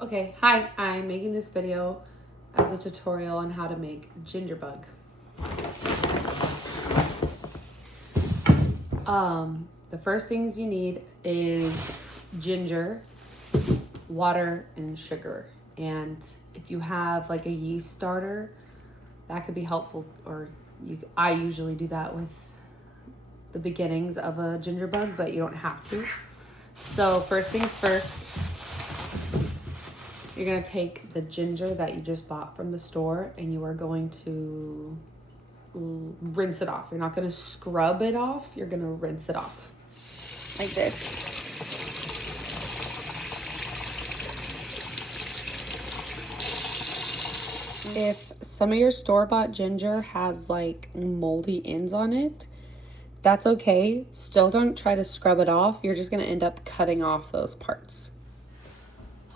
Okay, hi, I'm making this video as a tutorial on how to make ginger bug. The first things you need is ginger, water, and sugar. And if you have like a yeast starter, that could be helpful, or I usually do that with the beginnings of a ginger bug, but you don't have to. So first things first, you're gonna take the ginger that you just bought from the store and you are going to rinse it off. You're not gonna scrub it off, you're gonna rinse it off like this. If some of your store-bought ginger has like moldy ends on it, that's okay. Still don't try to scrub it off. You're just gonna end up cutting off those parts.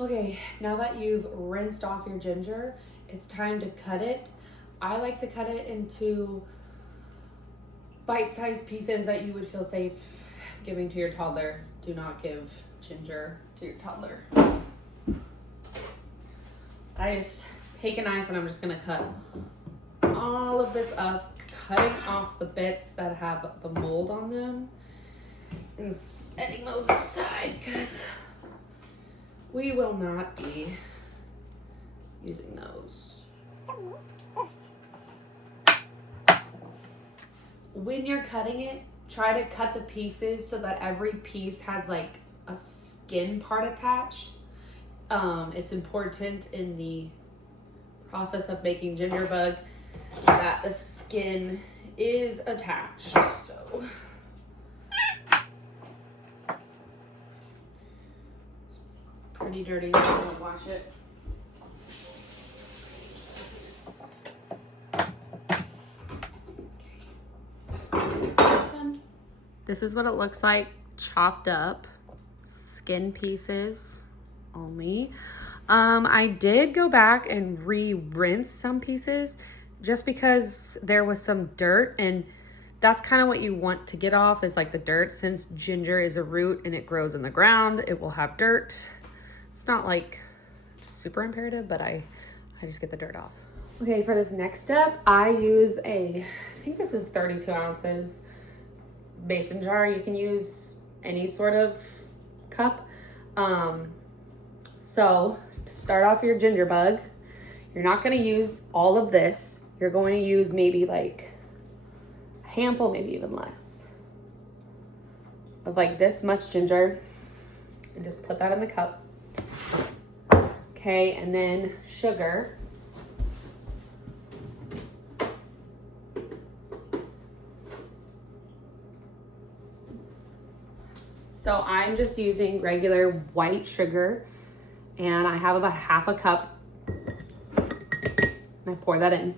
Okay, now that you've rinsed off your ginger, it's time to cut it. I like to cut it into bite-sized pieces that you would feel safe giving to your toddler. Do not give ginger to your toddler. I just take a knife and I'm just gonna cut all of this up, cutting off the bits that have the mold on them and setting those aside because we will not be using those. When you're cutting it, try to cut the pieces so that every piece has like a skin part attached. It's important in the process of making ginger bug that the skin is attached. So pretty dirty, so I'm gonna wash it. This is what it looks like chopped up, skin pieces only. I did go back and rinse some pieces just because there was some dirt, and that's kind of what you want to get off is like the dirt. Since ginger is a root and it grows in the ground, it will have dirt. It's not like super imperative, but I just get the dirt off. Okay, for this next step, I use I think this is 32 ounces mason jar. You can use any sort of cup. So to start off your ginger bug, you're not gonna use all of this. You're going to use maybe like a handful, maybe even less, of like this much ginger, and just put that in the cup. Okay, and then sugar. So I'm just using regular white sugar, and I have about half a cup, and I pour that in.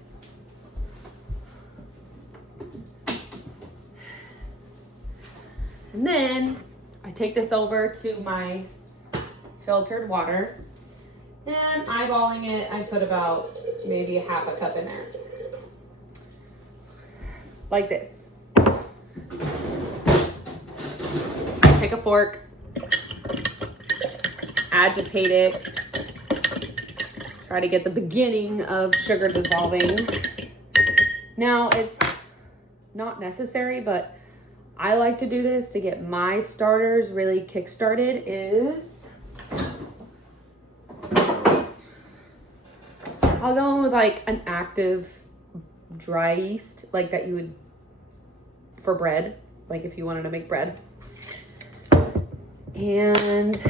And then I take this over to my filtered water, and eyeballing it, I put about maybe a half a cup in there. Like this. Take a fork, agitate it, try to get the beginning of sugar dissolving. Now, it's not necessary, but I like to do this to get my starters really kick-started is I'll go in with like an active dry yeast, like that you would for bread, like if you wanted to make bread. And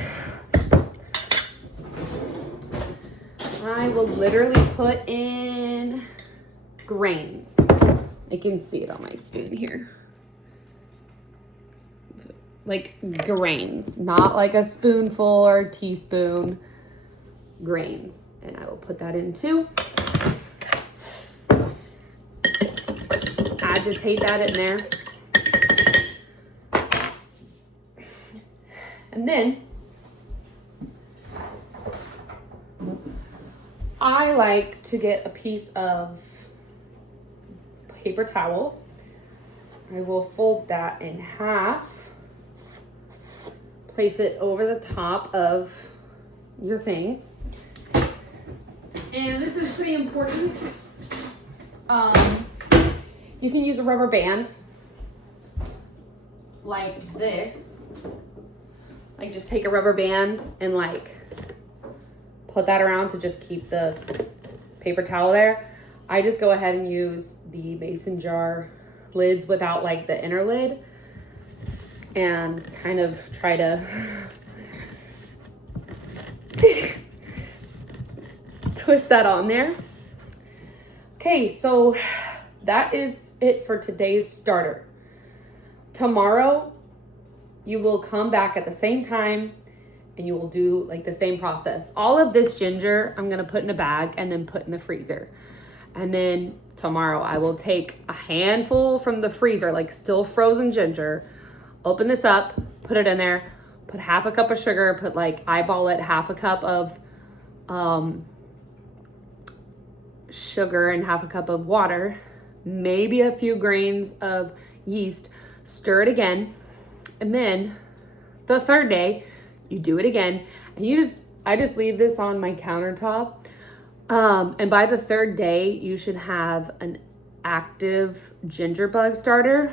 I will literally put in grains. I can see it on my spoon here. Like grains, not like a spoonful or a teaspoon, grains. And I will put that in too. Agitate that in there. And then I like to get a piece of paper towel. I will fold that in half, place it over the top of your thing, And this is pretty important. You can use a rubber band like this. Like just take a rubber band and like put that around to just keep the paper towel there. I just go ahead and use the mason jar lids without like the inner lid and kind of try to twist that on there. Okay, so that is it for today's starter. Tomorrow, you will come back at the same time and you will do like the same process. All of this ginger, I'm gonna put in a bag and then put in the freezer. And then tomorrow I will take a handful from the freezer, like still frozen ginger, open this up, put it in there, put half a cup of sugar, put like eyeball it, half a cup of sugar and half a cup of water, maybe a few grains of yeast, stir it again. And then the third day you do it again and I just leave this on my countertop. And by the third day you should have an active ginger bug starter.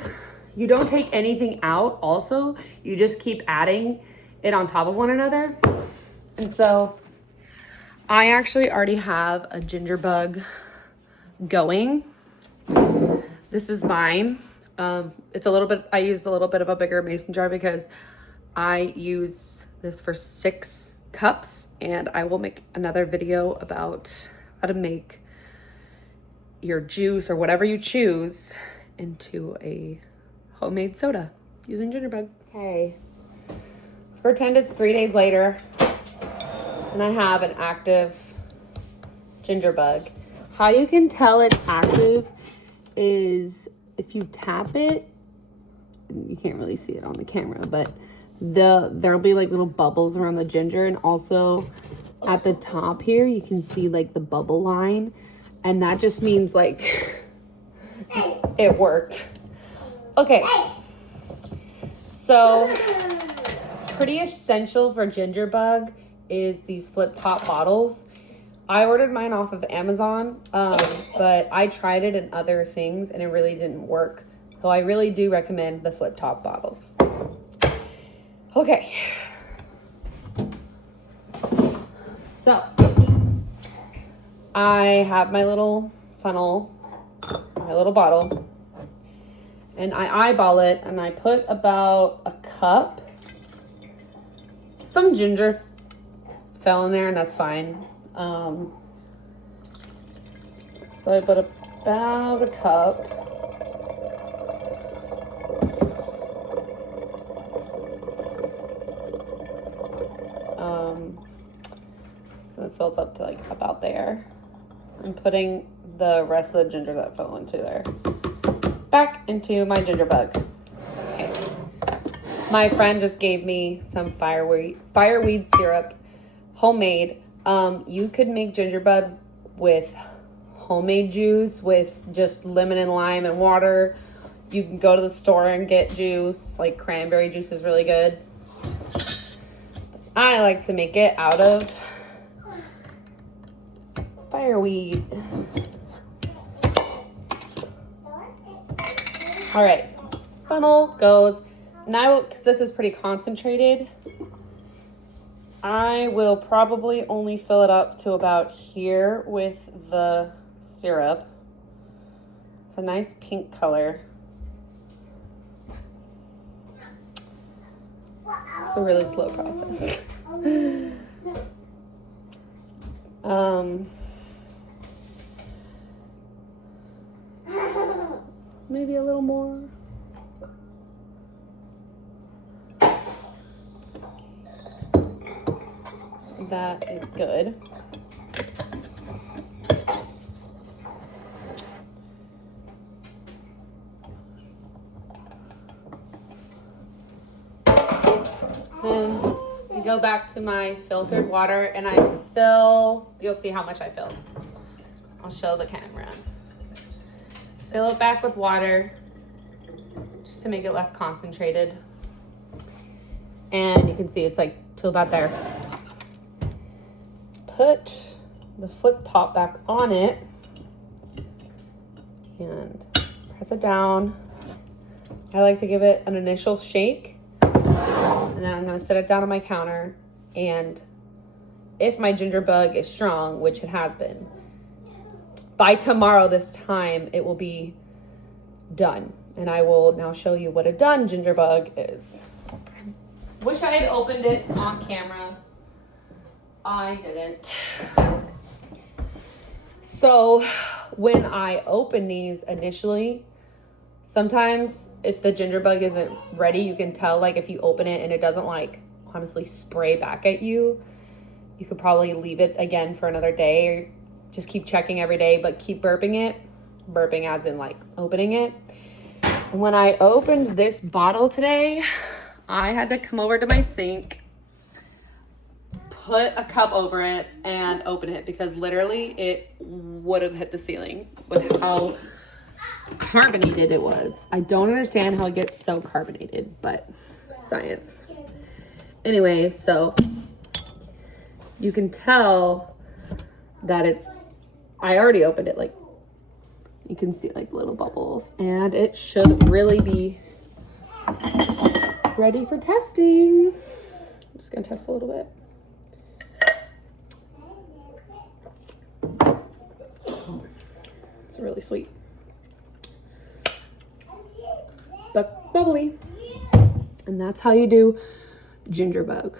You don't take anything out also, you just keep adding it on top of one another. And so I actually already have a ginger bug going. This is mine. It's a little bit, I used a little bit of a bigger mason jar because I use this for 6 cups, and I will make another video about how to make your juice or whatever you choose into a homemade soda using ginger bug. Okay, let's pretend it's 3 days later and I have an active ginger bug. How you can tell it's active is if you tap it, you can't really see it on the camera, but there'll be like little bubbles around the ginger, and also at the top here you can see like the bubble line, and that just means like it worked. Okay, so pretty essential for ginger bug is these flip top bottles. I ordered mine off of Amazon, but I tried it in other things and it really didn't work. So I really do recommend the flip top bottles. Okay. So I have my little funnel, my little bottle, and I eyeball it and I put about a cup. Some ginger fell in there and that's fine. So I put about a cup. So it fills up to like about there. I'm putting the rest of the ginger that fell into there back into my ginger bug. Okay. My friend just gave me some fireweed syrup, homemade. You could make ginger bug with homemade juice with just lemon and lime and water. You can go to the store and get juice, like cranberry juice is really good. I like to make it out of fireweed. All right, funnel goes. Now, because this is pretty concentrated, I will probably only fill it up to about here with the syrup. It's a nice pink color. It's a really slow process. Maybe a little more. That is good. Then I go back to my filtered water and I fill, you'll see how much I fill. I'll show the camera. Fill it back with water just to make it less concentrated. And you can see it's like till about there. Put the flip top back on it and press it down. I like to give it an initial shake, and then I'm gonna set it down on my counter, and if my ginger bug is strong, which it has been, by tomorrow this time, it will be done. And I will now show you what a done ginger bug is. Wish I had opened it on camera. I didn't. So when I open these initially, sometimes if the ginger bug isn't ready, you can tell, like if you open it and it doesn't like honestly spray back at you, you could probably leave it again for another day, or just keep checking every day, but keep burping it. Burping as in like opening it. And when I opened this bottle today, I had to come over to my sink, put a cup over it, and open it, because literally it would have hit the ceiling with how carbonated it was. I don't understand how it gets so carbonated, but science. Anyway, so you can tell that I already opened it, like you can see like little bubbles, and it should really be ready for testing. I'm just gonna test a little bit. It's really sweet, but bubbly. And that's how you do ginger bug.